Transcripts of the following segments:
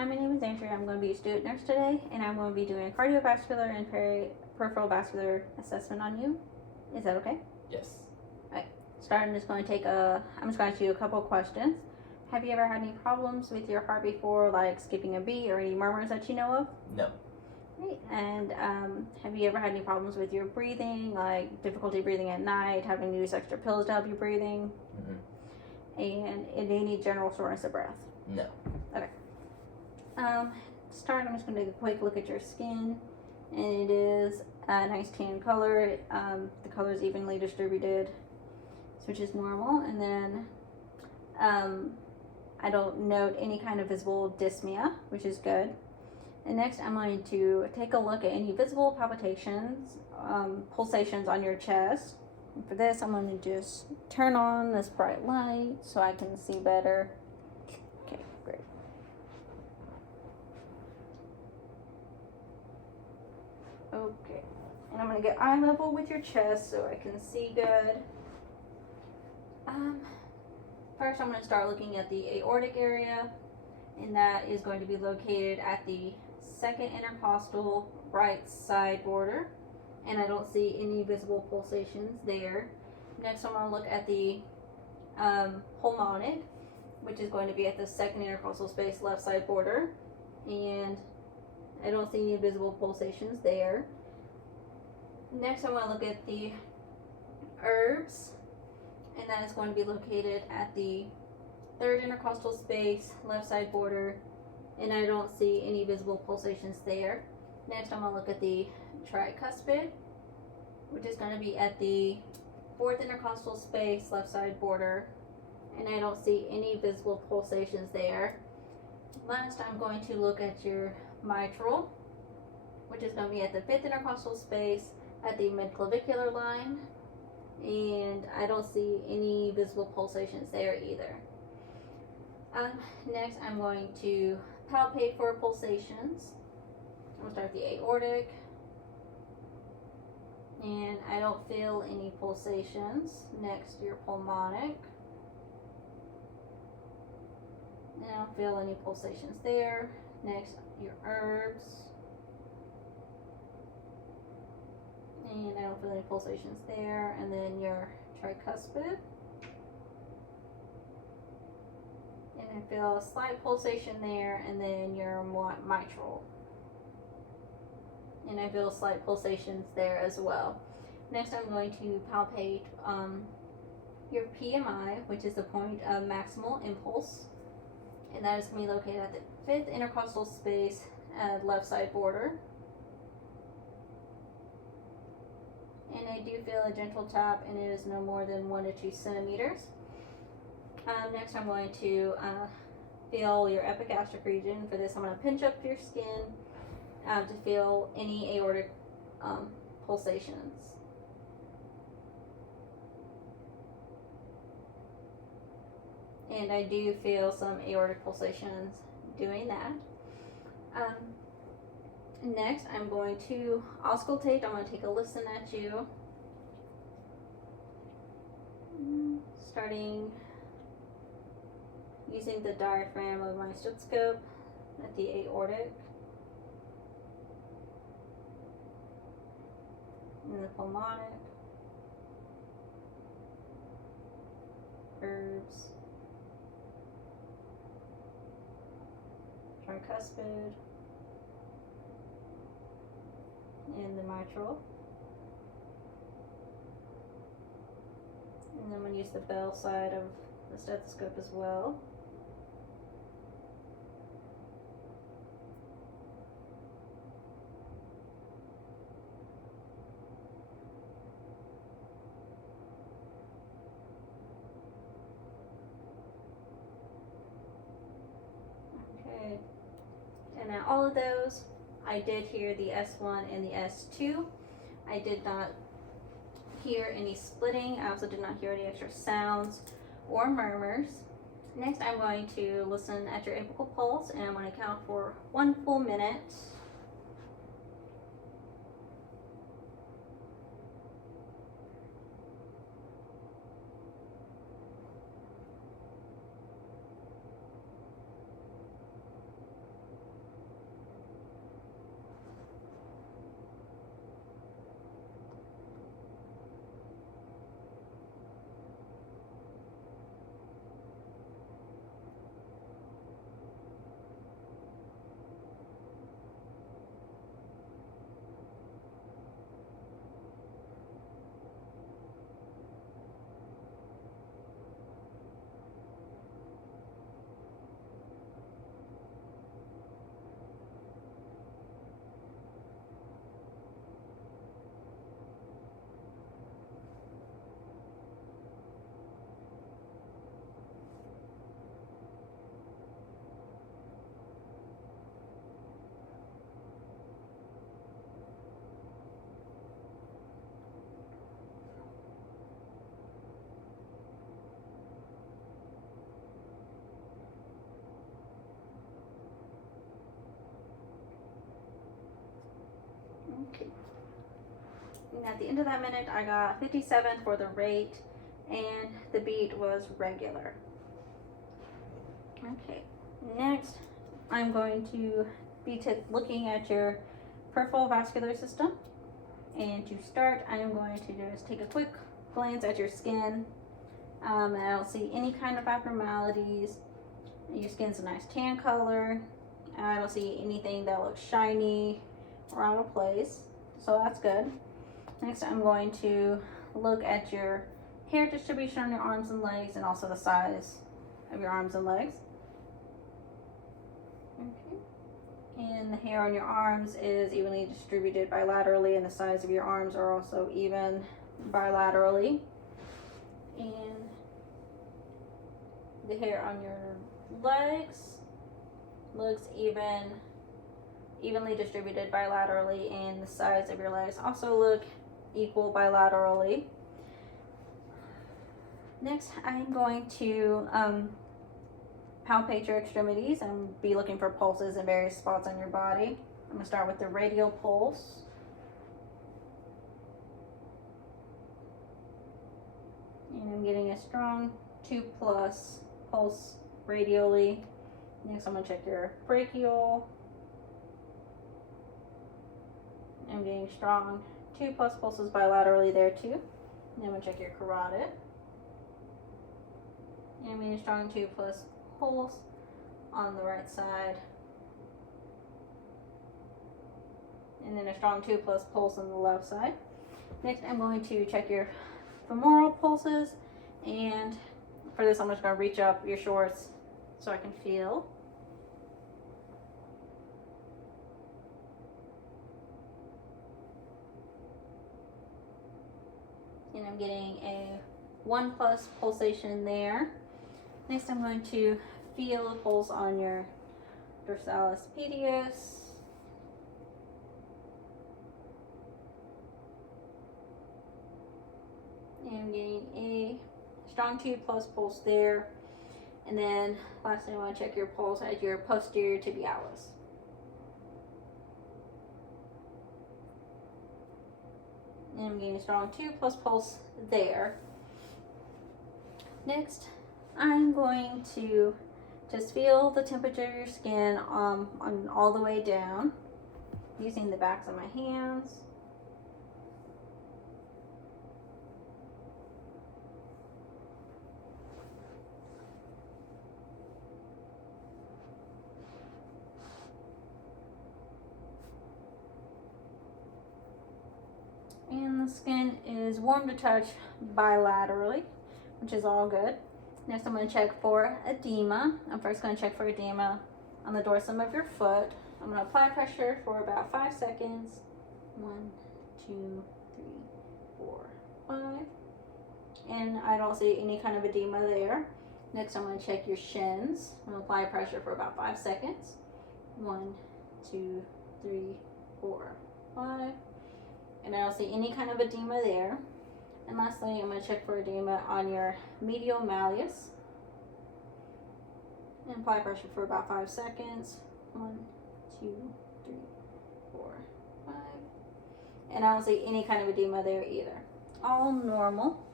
Hi, my name is Andrea. I'm going to be a student nurse today, and I'm going to be doing a cardiovascular and peripheral vascular assessment on you. Is that okay? Yes. Alright. I'm just going to ask you a couple of questions. Have you ever had any problems with your heart before, like skipping a beat or any murmurs that you know of? No. Great. And have you ever had any problems with your breathing, like difficulty breathing at night, having to use extra pills to help you breathing? And any general shortness of breath? No. Okay. To start, I'm just going to take a quick look at your skin, and it is a nice tan color. The color is evenly distributed, which is normal. And then I don't note any kind of visible dyspnea, which is good. And next, I'm going to take a look at any visible palpitations, pulsations on your chest. And for this, I'm going to just turn on this bright light so I can see better. Okay, great. Okay, and I'm going to get eye level with your chest so I can see good. First, I'm going to start looking at the aortic area, and that is going to be located at the second intercostal right side border, and I don't see any visible pulsations there. Next, I'm going to look at the pulmonic, which is going to be at the second intercostal space left side border, and I don't see any visible pulsations there. Next, I want to look at the herbs, and that is going to be located at the third intercostal space left side border, and I don't see any visible pulsations there. Next, I'm going to look at the tricuspid, which is going to be at the fourth intercostal space left side border, and I don't see any visible pulsations there. Last, I'm going to look at your mitral, which is going to be at the fifth intercostal space at the midclavicular line, and I don't see any visible pulsations there either. Next, I'm going to palpate for pulsations. I'm going to start with the aortic, and I don't feel any pulsations. Next, your pulmonic, and I don't feel any pulsations there. Next, your herbs, and I don't feel any pulsations there. And then your tricuspid, and I feel a slight pulsation there. And then your mitral, and I feel slight pulsations there as well. Next, I'm going to palpate your PMI, which is the point of maximal impulse, and that is going to be located at the fifth intercostal space at left side border. And I do feel a gentle tap, and it is no more than 1 to 2 centimeters. Next, I'm going to feel your epigastric region. For this, I'm going to pinch up your skin to feel any aortic pulsations. And I do feel some aortic pulsations doing that. Next, I'm going to auscultate. I'm going to take a listen at you. Starting using the diaphragm of my stethoscope at the aortic, and the pulmonic, herbs, tricuspid, and the mitral. And then I'm going to use the bell side of the stethoscope as well. Okay, and now all of those, I did hear the S1 and the S2. I did not hear any splitting. I also did not hear any extra sounds or murmurs. Next, I'm going to listen at your apical pulse, and I'm going to count for 1 full minute. Okay. And at the end of that minute, I got 57 for the rate, and the beat was regular. Okay. Next, I'm going to be looking at your peripheral vascular system. And to start, I'm going to just take a quick glance at your skin. I don't see any kind of abnormalities. Your skin's a nice tan color. I don't see anything that looks shiny or out of place, so that's good. Next, I'm going to look at your hair distribution on your arms and legs, and also the size of your arms and legs. Okay. And the hair on your arms is evenly distributed bilaterally, and the size of your arms are also even bilaterally. And the hair on your legs looks evenly distributed bilaterally, and the sides of your legs also look equal bilaterally. Next, I'm going to palpate your extremities and be looking for pulses in various spots on your body. I'm going to start with the radial pulse. And I'm getting a strong 2+ pulse radially. Next, I'm going to check your brachial. I'm getting strong 2+ pulses bilaterally there too. And I'm going to check your carotid. And I'm getting a strong 2+ pulse on the right side. And then a strong 2+ pulse on the left side. Next, I'm going to check your femoral pulses. And for this, I'm just going to reach up your shorts so I can feel. And I'm getting a 1+ pulsation there. Next, I'm going to feel a pulse on your dorsalis medius. And I'm getting a strong 2+ pulse there. And then lastly, I want to check your pulse at your posterior tibialis. And I'm getting a strong 2+ pulse there. Next, I'm going to just feel the temperature of your skin on all the way down using the backs of my hands. And the skin is warm to touch bilaterally, which is all good. Next, I'm going to check for edema. I'm first going to check for edema on the dorsum of your foot. I'm going to apply pressure for about 5 seconds. 1, 2, 3, 4, 5. And I don't see any kind of edema there. Next, I'm going to check your shins. I'm going to apply pressure for about 5 seconds. 1, 2, 3, 4, 5. And I don't see any kind of edema there. And lastly, I'm going to check for edema on your medial malleus. And apply pressure for about 5 seconds. 1, 2, 3, 4, 5. And I don't see any kind of edema there either. All normal.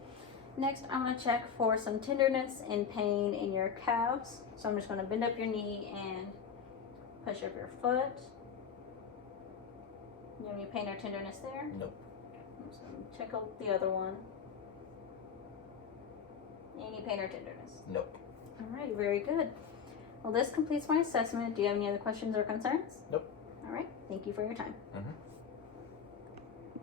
Next, I'm going to check for some tenderness and pain in your calves. So I'm just going to bend up your knee and push up your foot. You have any pain or tenderness there? Nope. I'm just going to check out the other one. Any pain or tenderness? Nope. All right, very good. Well, this completes my assessment. Do you have any other questions or concerns? Nope. All right, thank you for your time. Mm-hmm.